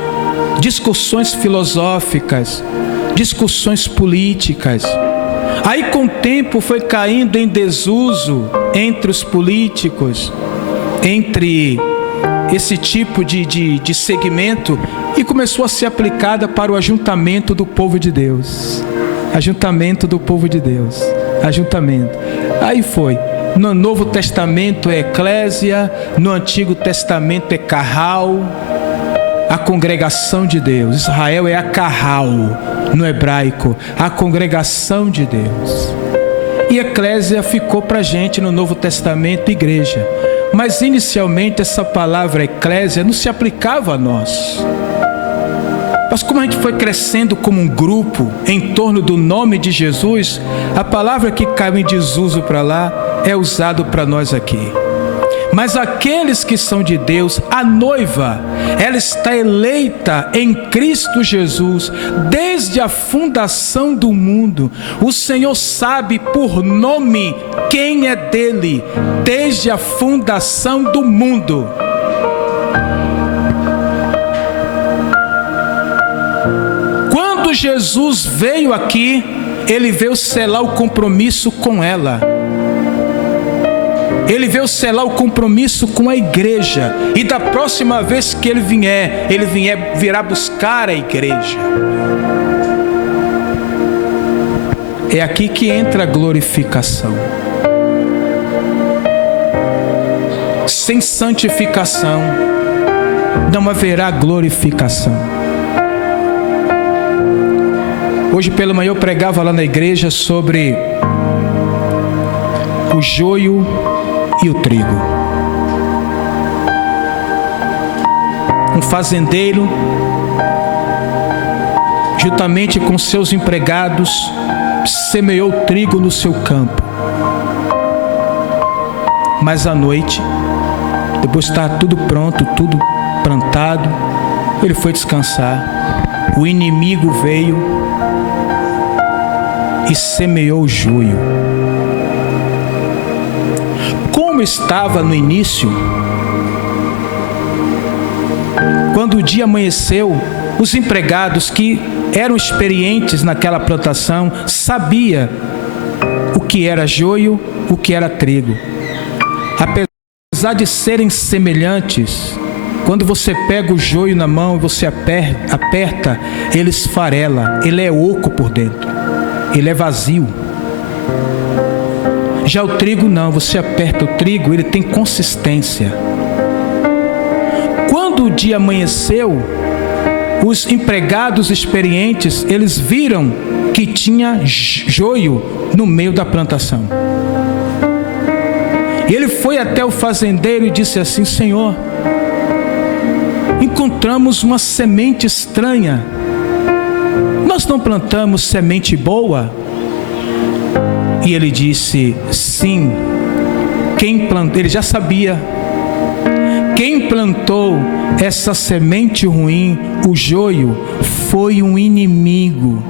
discussões filosóficas, discussões políticas. Aí com o tempo foi caindo em desuso entre os políticos, entre esse tipo de segmento, e começou a ser aplicada para o ajuntamento do povo de Deus. Ajuntamento do povo de Deus. Ajuntamento. Aí foi. No Novo Testamento é eclésia, no Antigo Testamento é carral, a congregação de Deus. Israel é a carral no hebraico, a congregação de Deus. E eclésia ficou para a gente no Novo Testamento, igreja. Mas inicialmente essa palavra eclésia não se aplicava a nós. Mas como a gente foi crescendo como um grupo em torno do nome de Jesus, a palavra que caiu em desuso para lá é usado para nós aqui. Mas aqueles que são de Deus, a noiva, ela está eleita em Cristo Jesus desde a fundação do mundo. O Senhor sabe por nome quem é dele desde a fundação do mundo. Quando Jesus veio aqui, ele veio selar o compromisso com ela. Ele veio selar o compromisso com a igreja. E da próxima vez que ele virá buscar a igreja. É aqui que entra a glorificação. Sem santificação não haverá glorificação. Hoje pela manhã eu pregava lá na igreja sobre o joio e o trigo. Um fazendeiro, juntamente com seus empregados, semeou trigo no seu campo. Mas à noite, depois de estar tudo pronto, tudo plantado, ele foi descansar. O inimigo veio e semeou o joio. Como estava no início, quando o dia amanheceu, os empregados que eram experientes naquela plantação sabiam o que era joio, o que era trigo. Apesar de serem semelhantes, quando você pega o joio na mão e você aperta, ele esfarela, ele é oco por dentro, ele é vazio. Já o trigo não, você aperta o trigo, ele tem consistência. Quando o dia amanheceu, os empregados experientes, eles viram que tinha joio no meio da plantação. E ele foi até o fazendeiro e disse assim: Senhor, encontramos uma semente estranha. Nós não plantamos semente boa? E ele disse: sim. Quem plantou? Ele já sabia. Quem plantou essa semente ruim, o joio, foi um inimigo.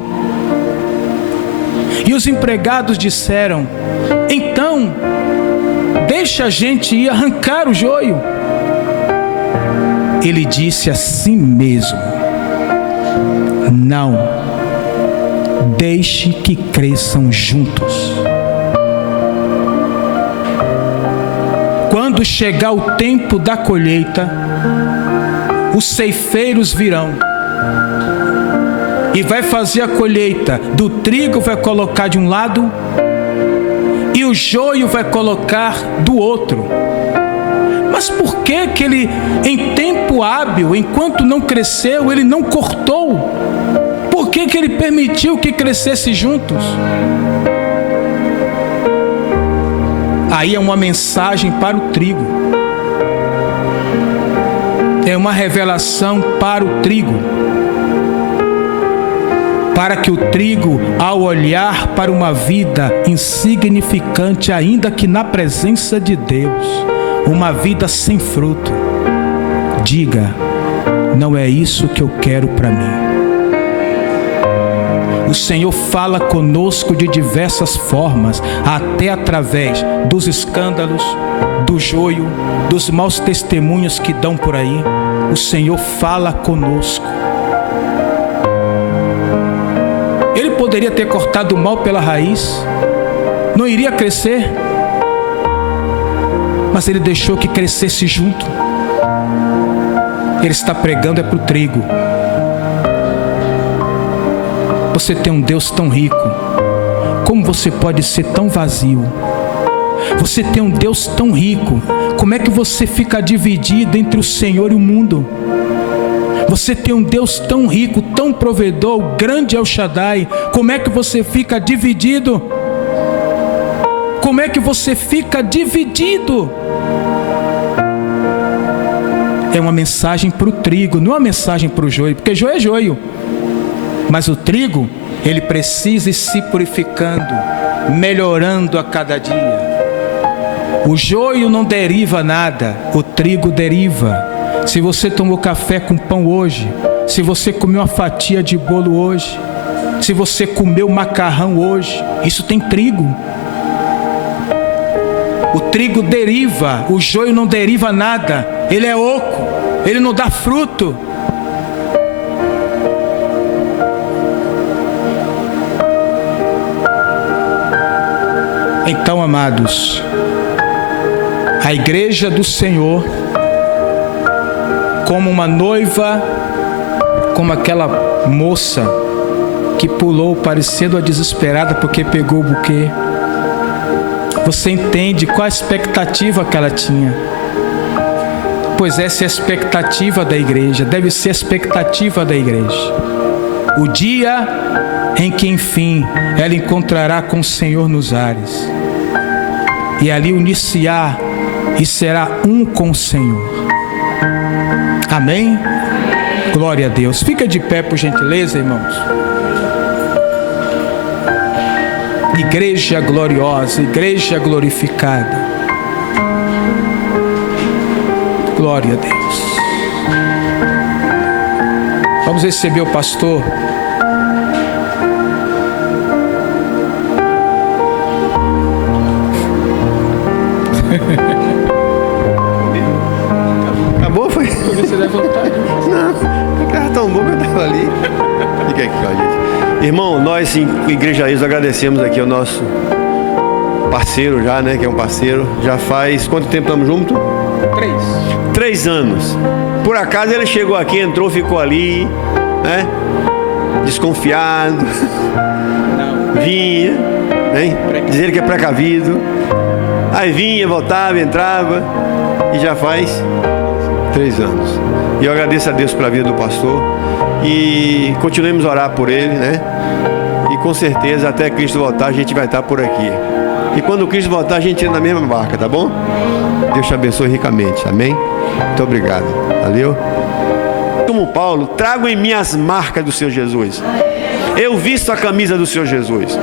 E os empregados disseram: então, deixa a gente ir arrancar o joio. Ele disse a si mesmo: não, deixe que cresçam juntos. Quando chegar o tempo da colheita, os ceifeiros virão e vai fazer a colheita do trigo, vai colocar de um lado, e o joio vai colocar do outro. Mas por que ele, em tempo hábil, enquanto não cresceu, ele não cortou? Por que ele permitiu que crescesse juntos? Aí é uma mensagem para o trigo. É uma revelação para o trigo. Para que o trigo, ao olhar para uma vida insignificante, ainda que na presença de Deus, uma vida sem fruto, diga: não é isso que eu quero para mim. O Senhor fala conosco de diversas formas, até através dos escândalos, do joio, dos maus testemunhos que dão por aí. O Senhor fala conosco. Ele poderia ter cortado o mal pela raiz, não iria crescer, mas ele deixou que crescesse junto. Ele está pregando para o trigo. Você tem um Deus tão rico, como você pode ser tão vazio? Você tem um Deus tão rico, como é que você fica dividido entre o Senhor e o mundo? Você tem um Deus tão rico, tão provedor, o grande El Shaddai, como é que você fica dividido? Como é que você fica dividido? É uma mensagem para o trigo, não é uma mensagem para o joio, porque joio é joio. Mas o trigo, ele precisa ir se purificando, melhorando a cada dia. O joio não deriva nada, o trigo deriva. Se você tomou café com pão hoje, se você comeu uma fatia de bolo hoje, se você comeu macarrão hoje, isso tem trigo. O trigo deriva, o joio não deriva nada, ele é oco, ele não dá fruto. Então, amados, a igreja do Senhor, como uma noiva, como aquela moça que pulou parecendo a desesperada porque pegou o buquê. Você entende qual a expectativa que ela tinha? Pois essa é a expectativa da igreja, deve ser a expectativa da igreja. O dia em que, enfim, ela encontrará com o Senhor nos ares. E ali unir-se-á e será um com o Senhor. Amém? Glória a Deus. Fica de pé, por gentileza, irmãos. Igreja gloriosa, igreja glorificada. Glória a Deus. Vamos receber o pastor. Acabou, foi? Você levantar. Não, o cara tão bom que eu estava ali. Fica aqui com a gente. Irmão, nós em Igreja ISO agradecemos aqui ao nosso parceiro já, né? Que é um parceiro. Já faz quanto tempo estamos juntos? 3 anos. Por acaso ele chegou aqui, entrou, ficou ali, né? Desconfiado. Não. Vinha, né? Dizer que é precavido. Aí vinha, voltava, entrava. E já faz 3 anos. E eu agradeço a Deus pela vida do pastor. E continuemos a orar por ele, né? E com certeza até Cristo voltar a gente vai estar por aqui. E quando Cristo voltar a gente entra na mesma barca, tá bom? Deus te abençoe ricamente, amém? Muito obrigado, valeu? Como Paulo, trago em mim as marcas do Senhor Jesus. Eu visto a camisa do Senhor Jesus.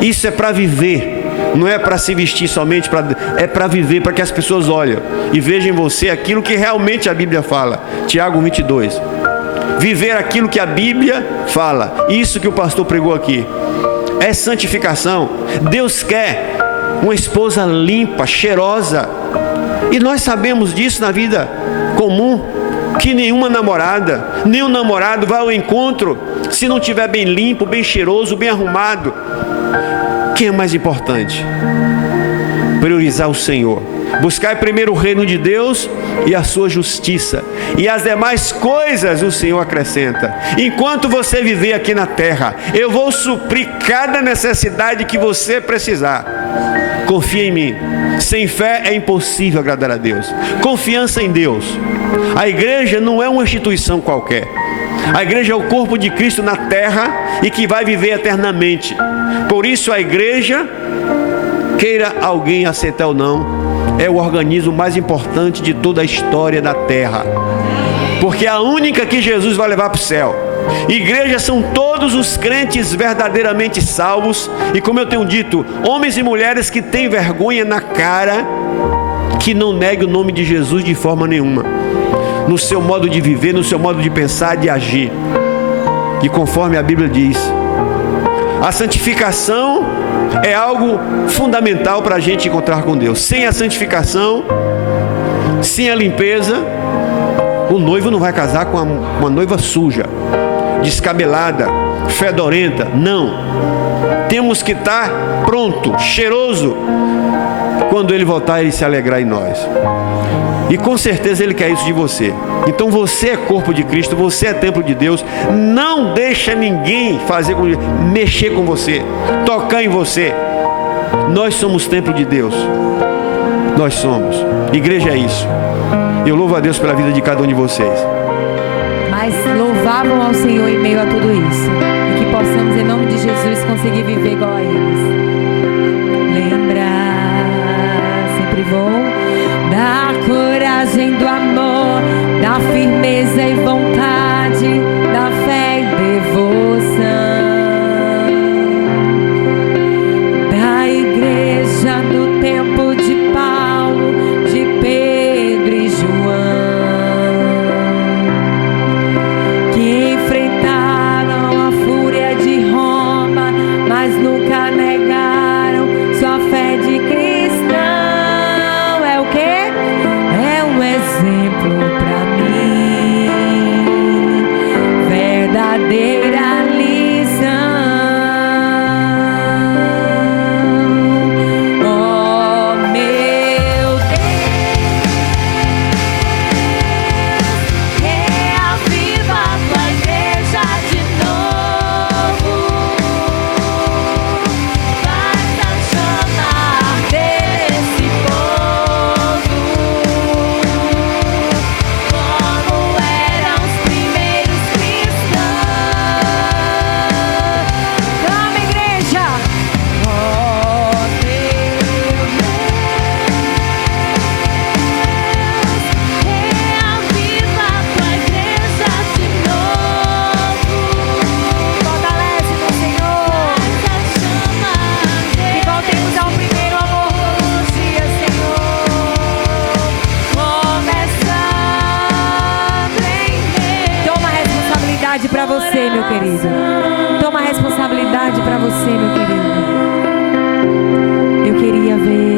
Isso é para viver, não é para se vestir somente, é para viver, para que as pessoas olhem e vejam em você aquilo que realmente a Bíblia fala. Tiago 22. Viver aquilo que a Bíblia fala. Isso que o pastor pregou aqui é santificação. Deus quer uma esposa limpa, cheirosa. E nós sabemos disso na vida comum, que nenhuma namorada, nenhum namorado vai ao encontro se não estiver bem limpo, bem cheiroso, bem arrumado. Quem é mais importante? Priorizar o Senhor. Buscar primeiro o reino de Deus e a sua justiça, e as demais coisas o Senhor acrescenta. Enquanto você viver aqui na terra, eu vou suprir cada necessidade que você precisar. Confia em mim. Sem fé é impossível agradar a Deus. Confiança em Deus. A igreja não é uma instituição qualquer. A igreja é o corpo de Cristo na terra e que vai viver eternamente. Por isso a igreja, queira alguém aceitar ou não, é o organismo mais importante de toda a história da terra, porque é a única que Jesus vai levar para o céu. Igrejas são todos os crentes verdadeiramente salvos, e como eu tenho dito, homens e mulheres que têm vergonha na cara, que não neguem o nome de Jesus de forma nenhuma, no seu modo de viver, no seu modo de pensar, de agir. E conforme a Bíblia diz, a santificação é algo fundamental para a gente encontrar com Deus. Sem a santificação, sem a limpeza, o noivo não vai casar com uma noiva suja, descabelada, fedorenta. Não. Temos que estar pronto, cheiroso, quando ele voltar, ele se alegrar em nós. E com certeza ele quer isso de você. Então você é corpo de Cristo, você é templo de Deus. Não deixa ninguém mexer com você, tocar em você. Nós somos templo de Deus. Nós somos. Igreja é isso. Eu louvo a Deus pela vida de cada um de vocês. Mas louvavam ao Senhor em meio a tudo isso. E que possamos, em nome de Jesus, conseguir viver igual a eles. Lembra, sempre vou da coragem, do amor, da firmeza e vontade, da fé e devoção, da igreja no tempo de paz. meu querido. Toma a responsabilidade para você, meu querido. Eu queria ver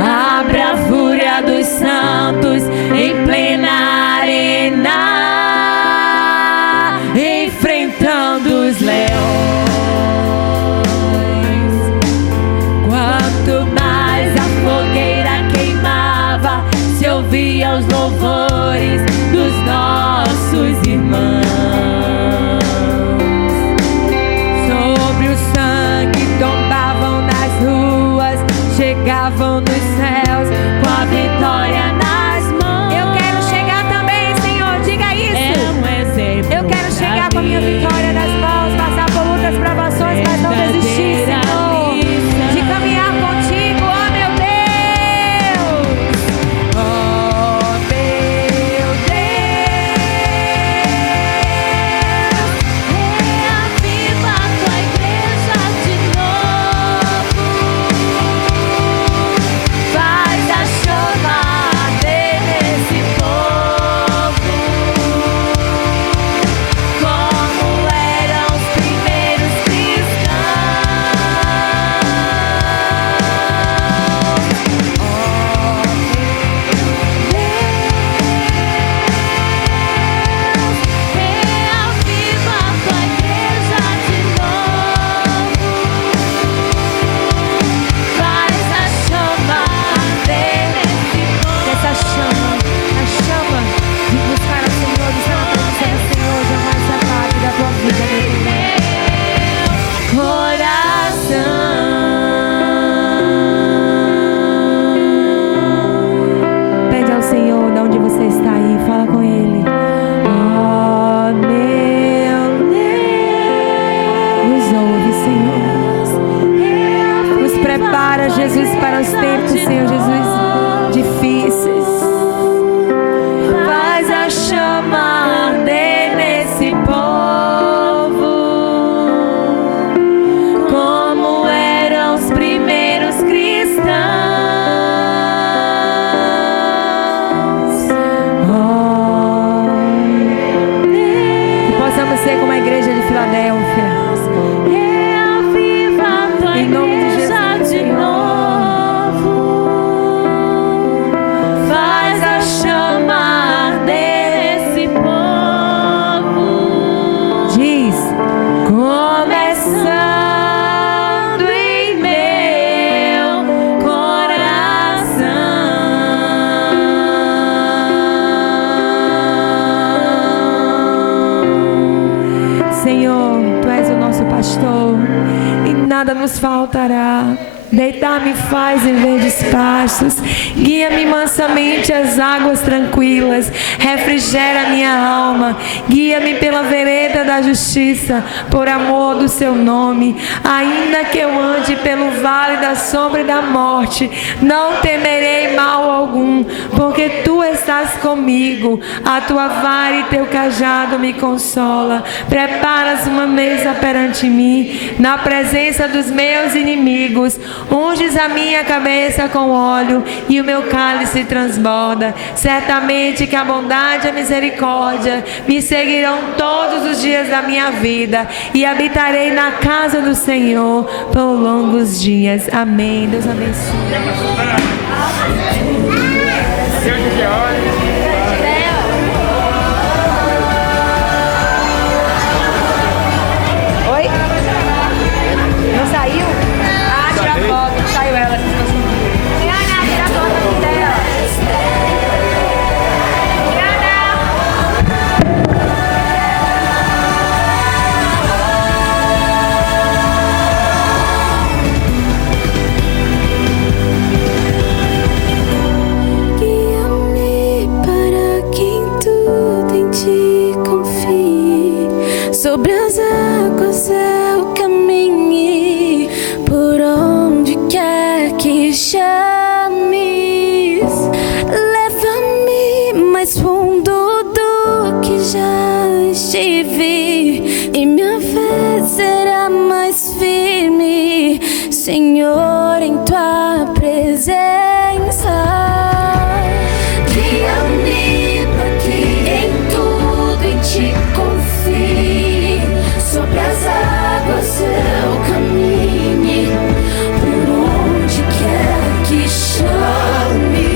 a bravura dos santos em plena arena, enfrentando os leões. Quanto mais a fogueira queimava, se ouvia os louvores dos nossos irmãos. Sobre o sangue tombavam nas ruas, chegavam nos céus com a vitória nas mãos. Eu quero chegar também, Senhor, diga isso. Eu quero chegar com a minha vitória nas mãos, passar por lutas, provações, mas não desistir, Senhor, de caminhar contigo, oh meu Deus. Oh meu Deus, reaviva a tua igreja de novo. Faz a chama arder nesse povo, como eram os primeiros reaviva a tua igreja de novo. Faz a chama arder nesse povo. Essa chama, a chama de buscar ao Senhor, de estar na presença do Senhor, jamais se apague da tua vida, meu coração. Pede ao Senhor de onde você está aí, fala com Ele. Oh meu Deus, nos ouve, Senhor. Nos prepara, Jesus, para os tempos, Senhor Jesus, difíceis. Faz a chama arder nesse povo, como eram os primeiros cristãos. Oh, que possamos ser como a igreja de Filadélfia. Reaviva a tua em nome de Jesus de novo. Faz a chama arder nesse povo. Diz, começando em meu coração. Senhor, Tu és o nosso pastor e nada nos faltará. Deitar-me faz em verdes pastos, guia-me mansamente às águas tranquilas, refrigera minha alma, guia-me pela vereda da justiça, por amor do seu nome. Ainda que eu ande pelo vale da sombra e da morte, não temerei mal algum, porque tu estás comigo, a tua vara e teu cajado me consola. Preparas uma mesa perante mim, na presença dos meus inimigos. Unges a minha cabeça com óleo e o meu cálice transborda. Certamente que a bondade e a misericórdia me seguirão todos os dias da minha vida e habitarei na casa do Senhor por longos dias. Amém. Deus abençoe. Oi? Não saiu? Ah, tira a foto. Saiu ela. Rihanna, tira a foto aqui dela. Guia-me para quem tudo em ti confie. Sobre as águas eu caminhe, por onde quer que chames. Leva-me mais fundo do que já estive, e minha fé será mais firme, Senhor, em tua presença. Guia-me somente confie. Sobre as águas eu caminhe, por onde quer que chame.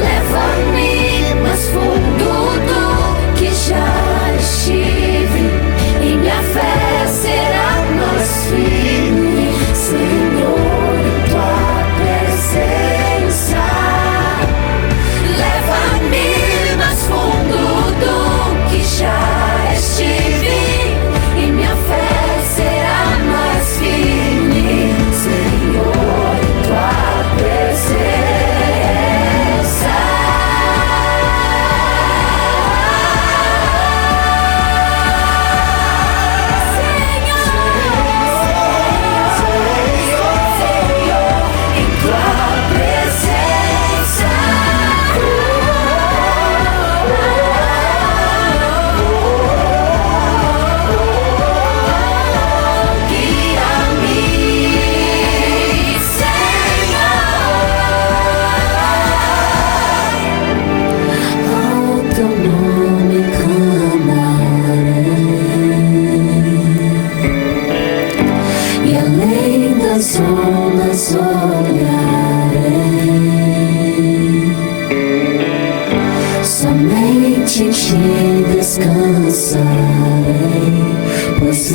Leva-me mais fundo do que já estive, e minha fé será mais firme, Senhor, em tua presença. Leva-me mais fundo do que já estive, e minha fé será mais firme, Senhor, em tua presença. Ondas olharei, somente em ti descansarei, pois